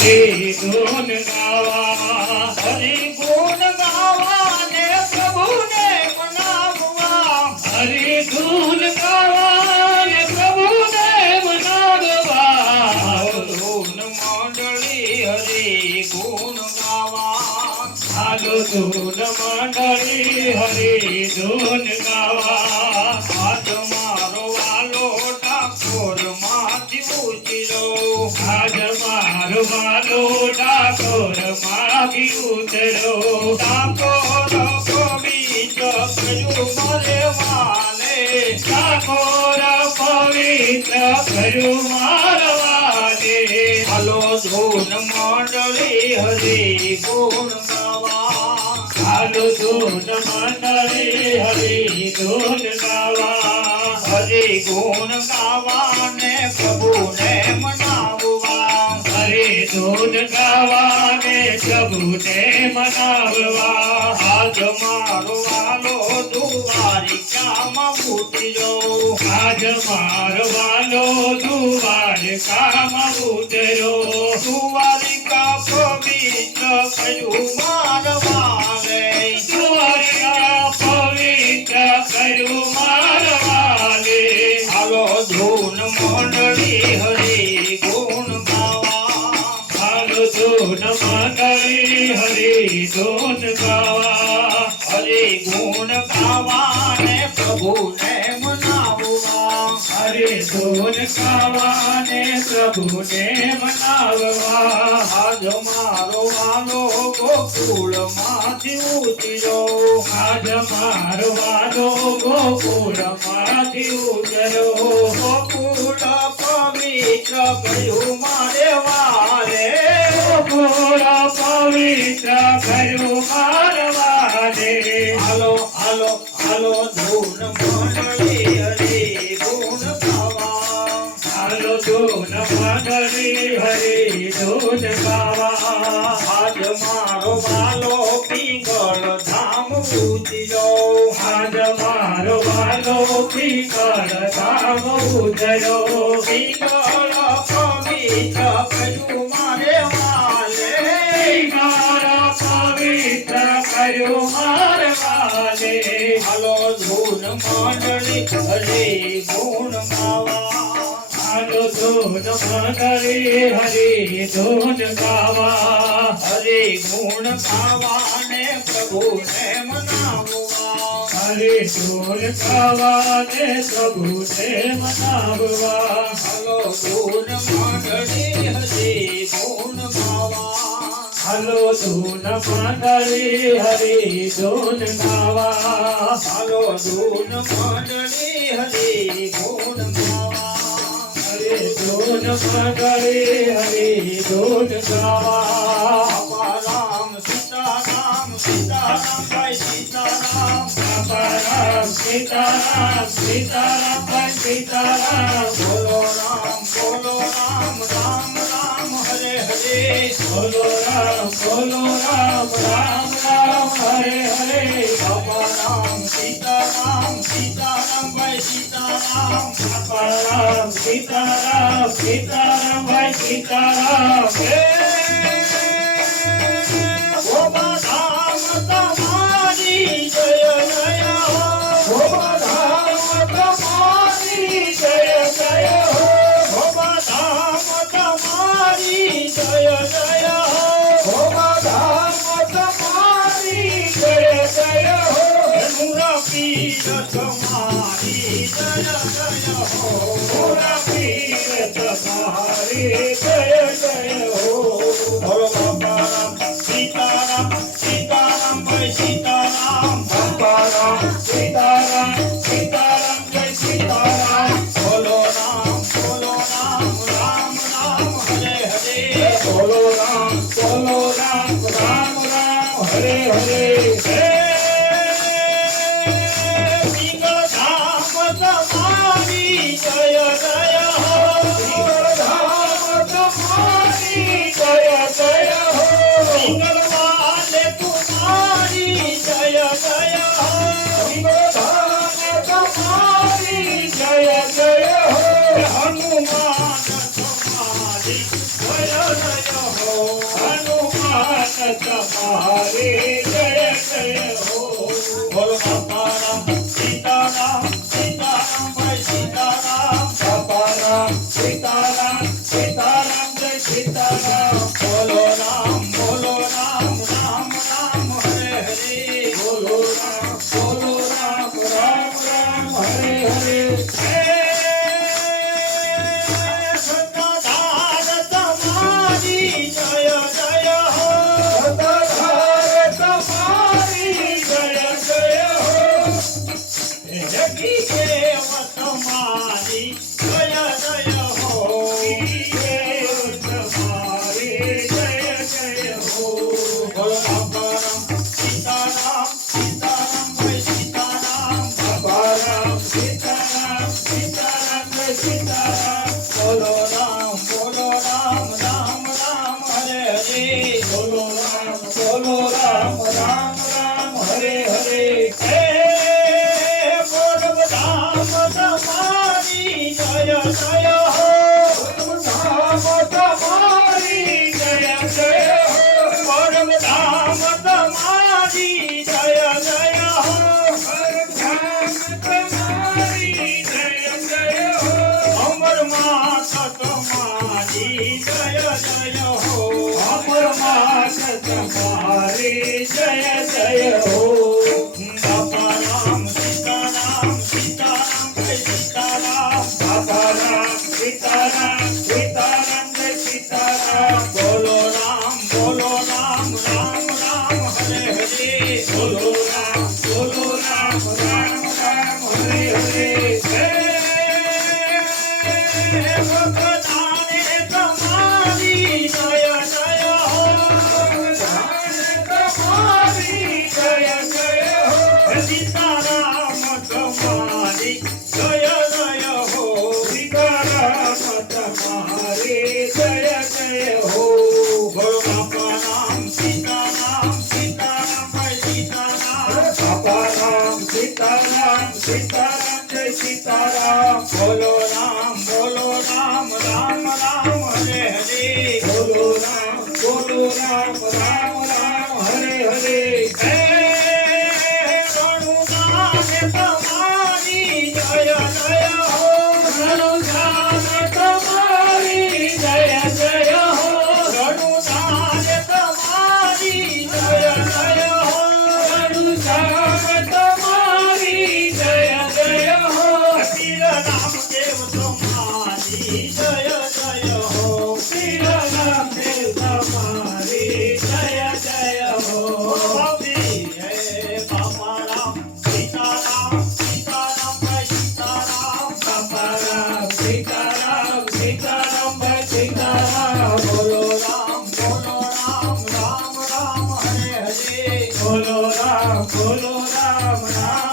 હરી ધૂન ગાવા, હરી ગુણ ગાવા ને પ્રભુને મનાવવા, હરી ધૂન ગાવા ને પ્રભુને મનાવવા. ધૂન મંડળી હરી ગુણ ગાવા, હાલો ધૂન મંડળી હરી ધૂન ગાવા. આજ મારો વાલો ઠાકોર માંથી ઉતરો, આજ મારો વાલો ઠાકોર માંથી ઉતરો. ઠાકોર પવિત્ર કર્યું મારે વાલે, ઠાકોર પવિત્ર કર્યું મારવાને. હાલો ધૂન મંડળી હરી ગુણ ગાવા, હાલો ધૂન મંડળી હરી ધૂન ગાવા. હરી ગુણ ગાવા ને પ્રભુને મનાવવા, હરી ધૂન ગાવા ને પ્રભુને મનાવવા. આજ મારો વાલો દ્વારિકામાં ઉતરો, આજ મારો વાલો દ્વારકામાં ઉતરો. દ્વારિકા પવિત્ર કર્યું મારવાને, દ્વારકા પવિત્ર કર્યું મારવાને. હાલો ધૂન મંડળી હરી ગુણ ગાવા, હાલો ધૂન મંડળી હરી ધૂન ગાવા. હરી ગુણ ગાવા ને પ્રભુને મનાવવા, હરી ધૂન ગાવા ને પ્રભુને મનાવવા. આજ મારો વાલો ગોકુળમાંથી ઉતરો, આજ મારો વાલો ગોકુળમાંથી ઉતરો. ગોકુળ પવિત્ર કર્યું મારે વાલે, ગોકુળ પવિત્ર કર્યું મારવાને. હાલો હાલો હાલો ધૂન મંડળી હરી ગુણ ગાવા, હાલો ધૂન મંડળી હરી ધૂન ગાવા. આજ મારો વાલો પિંગળ ધામ ઉતરો, આજ મારો વાલો પીકળ ધામ ઉતરો. પિંગળ પવિત્ર કર્યું મારે વાલે, મારા પવિત્ર કર્યું મારવાને. હાલો ધૂન મંડળી હરી ગુણ ગાવા, હાલો ધૂન મંડળી હરી ધૂન ગાવા. હરી ગુણ ગાવા ને પ્રભુને મનાવવા, હરી ધૂન ગાવા ને પ્રભુને મનાવવા. હાલો ધૂન મંડળી હરી ગુણ ગાવા, હાલો ધૂન મંડળી હરી ધૂન ગાવા. હાલો ધૂન મંડળી હરી ગુણ ગાવા, હરે ધૂન મંડળી હરી ધૂન ગાવા. રામ સીતારામ સીતારામ ભાઈ સીતારામ, રામ સીતારામ સીતારામ ભાઈ સીતારામ. બોલો રામ રામ રામ હરે હરે, બોલો રામ રામ રામ હરે હરે. રામ સીતારામ સીતારામ ભાઈ સીતારામ, રામ સીતારામ સીતારામ ભાઈ સીતારામ. ગોપા ધામ તમારી જય જય હો, ગોપા ધામ તમારી જય જય હો. ગોપા ધામ તમારી જય જય હો, ગોપા ધામ તમારી જય જય હો. મુરા પીર તમારી જય જય હો, પૂરા પીર તમારી જય જય હો. બોલો બાપા રામ સીતારામ સીતારામ ભાઈ સીતારામ, રામ સીતારામ સીતારામ જય સીતારામ. બોલો રામ રામ રામ હરે હરે, બોલો રામ રામ રામ હરે હરે. પિંગળ ધામ તમારી જય જય હો, ધામ તમારી જય જય હો. પિંગળ વાલે તુમારી જય જય હો, ધામ તમારી જય જય હો. હનુમાન તમારી જય જય હો, તમારી જય જય હો બોલો બાપા રામ સીતારામ સીતારામ ભાઈ સીતારામ બાપા સીતારામ સીતારામ જય સીતારામ બોલો રામ રામ રામ હરે હરે બોલો રામ રામ રામ હરે હરે સદાધાર તમારી જય જય હો સદાધાર તમારી જય જય હો જગી દેવ તમારી જય જય હો દેવ તમારી જય જય હો બોલો બાપા રામ સીતારામ સીતારામ ભાઈ સીતારામ બાપા સીતારામ સીતારામ જય સીતારામ બોલો રામ રામ હરે હરે બોલો રામ રામ રામ હરે હરે હે બોલો રામ તમારી જય જય હો ધામ તમારી જય જય હો બોલો રામ તમારી જય જય હો ધામ તમારી જય જય હો અમર માતા તમારી જય જય હો અમર માત તમારી જય જય હો બાપા રામ સીતારામ સીતારામ જય સીતારામ બાપા સીતારામ સીતારામ જય સીતારામ બોલો રામ રામ રામ હરે હરે બોલો રામ રામ રામ હરે હરે હે ભગવાને તમારી જય જય હો તમારી જય જય હો સીતારામ તમારી જય જય હો સીતારામ તમારી જય જય હો બોલો બાપા રામ સીતારામ સીતારામ ભાઈ સીતારામ બાપા સીતારામ સીતારામ જય સીતારામ બોલો રામ રામ રામ હરે હરે બોલો રામ રામ રામ હરે હરે હે રણુદાને તમારી જય જય હો રણુધામ તમારી જય જય હો રણુદાને તમારી જય જય હો રણુધામ તમારી જય જય હો વીર રામદેવ તમારી જય જય હો શ્રી રામદેવ તમારી જય જય હો ભાવી હે બાપા રામ સીતારામ સીતારામ ભાઈ સીતારામ બાપા સીતારામ સીતારામ ભાઈ સીતારામ બોલો રામ રામ હરે હરે બોલો રામ રામ